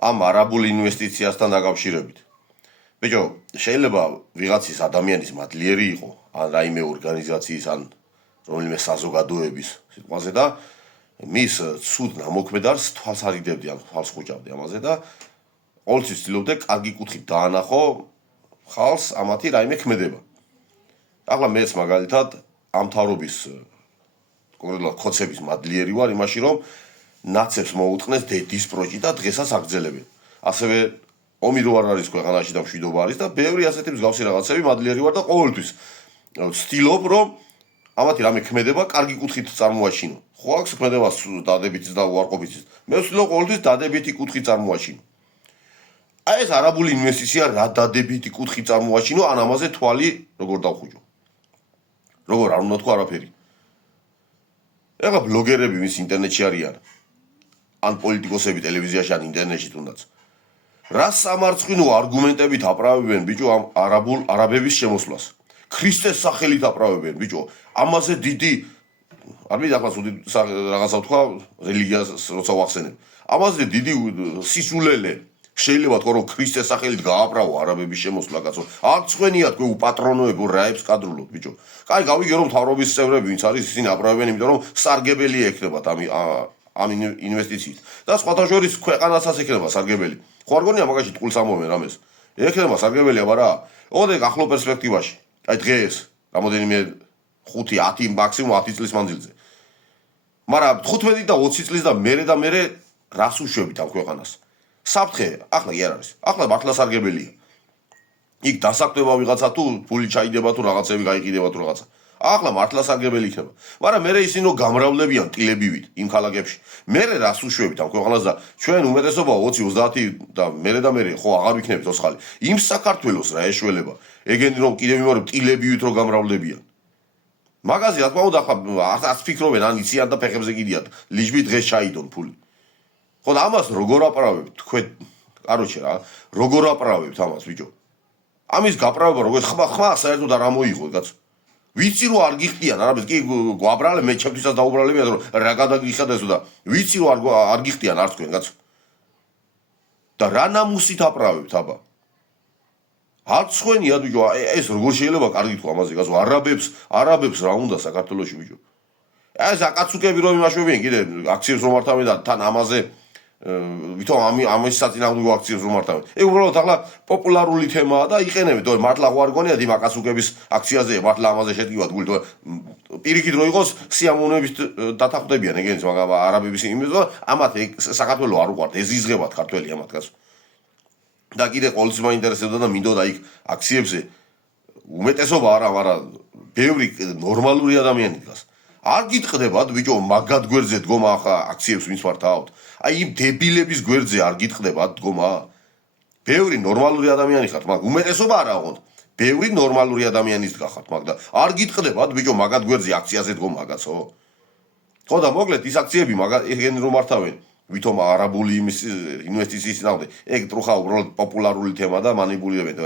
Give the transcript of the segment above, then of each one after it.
ამ არაბულ ინვესტიციასთან დაკავშირებით. ბიჭო, შეიძლება ვიღაცის ადამიანის მადლიერი იყო, ან რაიმე ორგანიზაციის, ან რომელიმე საზოგადოების სიტყვაზე და მის ცუდ ნამოქმედარს თვალს არიდებდი, ან თვალს ხუჭავდი ამაზე და ყოველთვის ვცდილობდი კარგი კუთხით დაანახო ხალხს ამათი რაიმე ქმედება. ახლა მეც მაგალითად ამ მთავრობის კონკრეტულად ხოცების მადლიერი ვარ იმაში, რომ ნაცებს მოუტყნეს დედის პროჭი და დღესაც აგრძელებენ. ასევე ომი რო არ არის ქვეყანაში და მშვიდობა არის და ბევრი ასეთი მსგავსი რაღაცები მადლიერი ვარ და ყოველთვის ვცდილობ, რომ ამათი რამე ქმედება კარგი კუთხით წარმოაჩინო. ხო აქვს ქმედება დადებითიც და უარყოფითიც. მე ვცდილობ ყოველთვის დადებითი კუთხით წარმოაჩინო. აი ეს არაბული ინვესტიცია რა დადებითი კუთხით წარმოაჩინო, ან ამაზე თვალი როგორ დავხუჭო. როგორ არ უნდა თქვა არაფერი. ეხლა ბლოგერები ვის ინტერნეტში არიან, ან პოლიტიკოსები ტელევიზიაში ან ინტერნეტში თუნდაც. რა სამარცხვინო არგუმენტებით აპრავებენ ბიჭო ამ არაბების შემოსვლას. ქრისტეს სახელით აპრავებენ ბიჭო. ამაზე დიდი არ მინდა ახლა სულ რაღაცა თქვა რელიგიას როცა ვახსენებ. ამაზე დიდი სისულელე შეიძლება თქო რომ ქრისტეს სახელით გააправო არაბების შემოსვლა კაცო. აქ ცხენია თქვენ უპატრონოებო რაებს კადრულობ ბიჭო. კაი გავიგე რომ მთავრობის წევრები ვინც არის ისინი აპრავებენ იმიტომ რომ სარგებელია ექნებათ ამ ინვესტიციით. და სხვათა შორის ქვეყანასაც ექნება სარგებელი. ხო არ გონია მაგაში ტყულს ამოვენ რამეს. ექნება სარგებელი აბარა. ოღონდ ახლო პერსპექტივაში. აი დღეს რამოდენიმე 5-10 მაქსიმუმ 10 წლის მანძილზე. მაგრამ 15 და 20 წლის და მერე რას უშვებით ამ ქვეყანას? საფრთხე ახლა კი არ არის. ახლა მართლა სარგებელია. იქ დასაკვდება ვიღაცა თუ ფული ჩაიდება თუ რაღაცები გაიყიდება თუ რაღაცა. ახლა მართლა სარგებელი იქნება. მაგრამ მერე ისინი რომ გამრავლებიან ტილებივით იმ ქალაქებში. მერე რას უშვებით ამ ქვეყანას და ჩვენ უმეტესობა 20-30 და მერე ხო აღარ ვიქნებით ოცხალი. იმ საქართველოს რა ეშველება. ეგენი რომ კიდევ ვიმეორებ ტილებივით რომ გამრავლებიან. მაგაზე რა თქმა უნდა ახლა არც ფიქრობენ ან იციან და ფეხებზე კიდიათ. ლიჯბი დღეს ჩაიდონ ფული. ხო და ამას როგორ აპრავებთ თქვენ? კაროჩე რა, როგორ აპრავებთ ამას ბიჭო? ამის გაправება როგორ ხმა საერთოდ არ ამოიღო კაცო. ვიცი რომ არ გიხდიან არაბებს კი გვაბრალე მე ჩემთვისაც დაუბრალებია რომ რა გადაგიხადესო და ვიცი რომ არ გიხდიან არც თქვენ კაცო. და რა ნამუსით აპრავებთ აბა? არც ხვენია ბიჭო ეს როგორ შეიძლება კარგი თქვა ამაზე კაცო არაბებს რა უნდა საქართველოში ბიჭო. ეს აკაცუკები რომ იმაშვებიან კიდე აქციებს რომ მართავენ და თან ამაზე ვითომ ამის საწინააღმდეგო აქციებს რომ მართავენ. ეგ უბრალოდ ახლა პოპულარული თემაა და იყენებენ. თორე მართლა ხო არ გონიათ იმ აკაცუკების აქციაზე მართლა ამაზე შეტყივათ გული. პირიქით რო იყოს სიამოვნებით დათანხმდებიან ეგენის მაგრამ არაბების იმის და ამათ საქართველოს არ უყვართ ეზიზღებათ ქართველი ამათ კაცო. და კიდე ყოველთვის მაინტერესებდა და მინდოდა იქ აქციებზე უმეტესობა არა, მაგრამ ბევრი ნორმალური ადამიანი დგას. არ გიტყდებათ ბიჭო მაგად გვერდზე დგომა ახლა აქციებს ვინც მართავთ. აი იმ დებილების გვერდზე არ გიტყდებათ დგომა. ბევრი ნორმალური ადამიანი ხართ, მაგრამ უმეტესობა არა ოღონდ. ბევრი ნორმალური ადამიანის დგახართ, მაგრამ არ გიტყდებათ ბიჭო მაგად გვერდზე აქციაზე დგომა კაცო. ხო და მოკლედ ის აქციები ეგენი რომ მართავენ. ვითომ არაბული ინვესტიციის ნავდე ეგ ტრუხა უბრალოდ პოპულარული თემა და მანიპულირებენ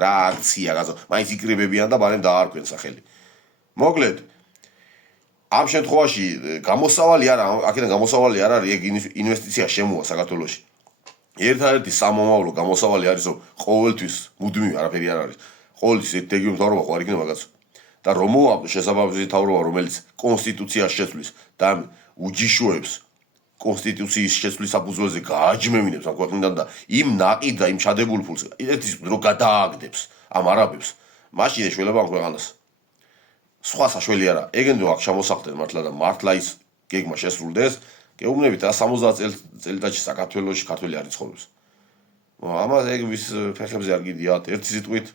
რა აქცია კაცო მაინც იკრიბებიან და ბარემ დაარქვენ სახელი. მოკლედ ამ შემთხვევაში გამოსავალი არა აქედან გამოსავალი არ არის ეგ ინვესტიცია შემოა საქართველოში. ერთადერთი სამომავლო გამოსავალი არის რომ ყოველთვის მუდმივი არაფერი არ არის. ყოველთვის ერთ რეგიონი მთავრობა ხო არ იქნება კაცო. და რომ მოაქვს შესაბამისი მთავრობა რომელიც კონსტიტუციას შეცვლის და უჯიშოებს კონსტიტუციის შეცვლის საფუძველზე გააჯმევინებს ამ ქვეყნიდან და იმ ნაყიდ და იმ ჩადებულ ფულს ერთის რო გადააგდებს ამ არაბებს მაშინ ეშველება ამ ქვეყანას. სხვა საშველი არა. ეგენ რო აქ ჩამოსახდნენ მართლა და მართლა ის გეგმა შესრულდეს, გეუბნებით რა 70 წელიწადში საქართველოში ქართველი არ იცხოვრებს. ამას ეგ ვის ფეხებზე არ გიდიათ, ერთი სიტყვით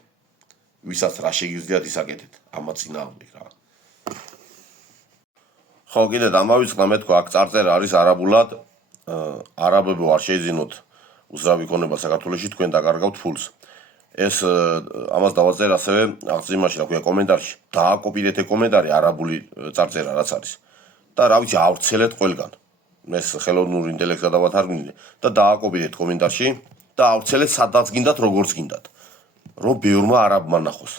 ვისაც რა შეგიძლიათ ისაკეთეთ. ამაც წინააღმდეგ რა. ხო კიდე დამავიწყდა მე თქვა აქ წარწერა არის არაბულად არაბებო არ შეიძინოთ უზრავი ქონება საქართველოში თქვენ დაკარგავთ ფულს. ეს ამას დავაწერე ასევე აღწერაში რა ქვია კომენტარში. დააკოპირეთ კომენტარი არაბული წარწერა რაც არის. და რა ვიცი ავრცელეთ ყველგან. ეს ხელოვნურ ინტელექტს გადავათარგმნილე და დააკოპირეთ კომენტარში და ავრცელეთ სადაც გინდათ როგორც გინდათ. რომ ბევრმა არაბმა ნახოს.